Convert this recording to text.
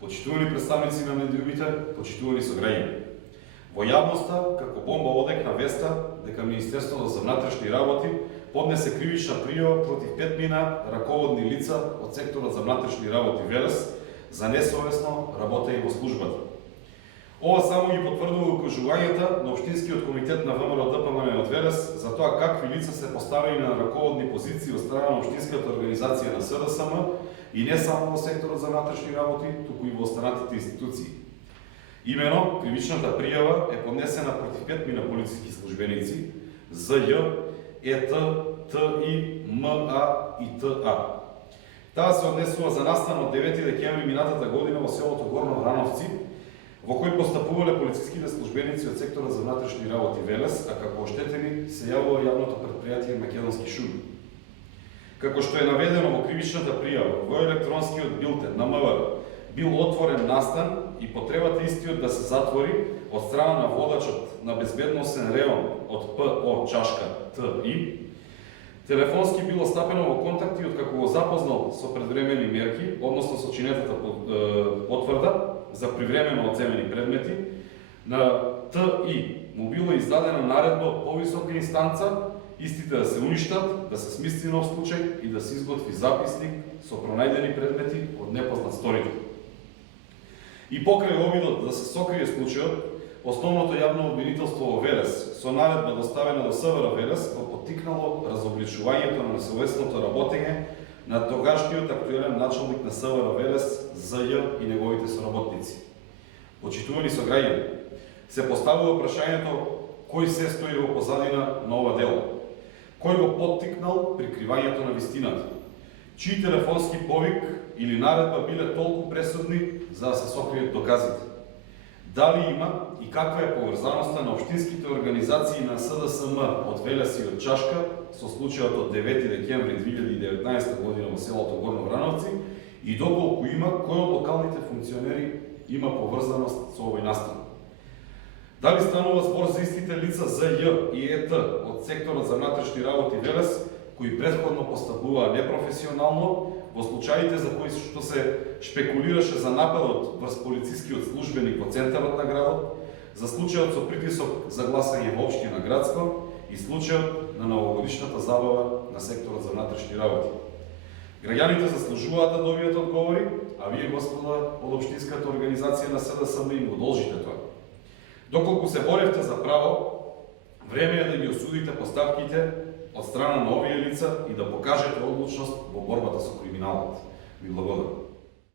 Почитувани представници на медиумите, почитувани сограѓани. Во јавноста, како бомба одекна веста дека Министерството за внатрешни работи поднесе кривична пријава против 5 раководни лица од секторот за внатрешни работи Велес за несовесно работење во службата. Ова само ги потврдува укажувањата на Општинскиот комитет на ВМРО ДПМН од Велес за тоа какви лица се поставени на раководни позиции од страна на Општинската организација на СДСМ и не само во секторот за внатрешни работи, туку и во останатите институции. Имено, кривичната пријава е поднесена против 5 полициски службеници ЗЈ, ЕТ, ТИ, МА и ТА. Таа се однесува за настан од 9 декември минатата година во селото Горно Врановци, во кој постапувале полициските службеници од секторот за внатрешни работи Велес, а како оштетени се јавува јавното претпријатие Македонски шуми. Како што е наведено во кривичната пријава, во електронскиот билтен на МВР бил отворен настан и потребата истиот да се затвори од страна на водачот на безбедносен реон од ПО Чашка ТИ, телефонски било стапено во контакти откако го запознал со предвремени мерки, односно со чинетата потврда за привремено одземени предмети, на ТИ му било издадена наредба од повисока инстанца, истите да се уништат, да се смисли нов случај и да се изготви записник со пронајдени предмети од непознат сторител. И покрај обидот да се сокрие случајот, основното јавно обвинителство во Велес со наредба доставена до СВР Велес го поттикнало разобличувањето на несовесното работење на тогашниот актуелен началник на СВР Велес ЗЈ и неговите соработници. Почитувани сограѓани, се поставува прашањето кој се стои во позадина на ова дело, кој го поттикнал прикривањето на вистината, чии телефонски повик или наредба биле толку пресудни за да се сокријат доказите. Дали има и каква е поврзаноста на општинските организации на СДСМ од Велес и од Чашка со случајот од 9 декември 2019 година во селото Горно Врановци и доколку има, кој од локалните функционери има поврзаност со овој настан. Дали станува збор за истите лица ЗЈ и ЕТ од секторот за внатрешни работи Велес, кои претходно постапуваа непрофесионално во случаите за кои што се шпекулираше за нападот врз полицискиот службеник во центарот на градот, за случајот со притисок за гласање во општина Градско и случајот на новогодишната забава на секторот за внатрешни работи. Граѓаните заслужуваат да добијат одговори, а вие, господа, од општинската организација на СДСМ им го должите тоа. Доколку се боревте за право, време е да ги осудите поставките од страна на овие лица и да покажете одлучност во борбата со криминалот. Ви благодарам.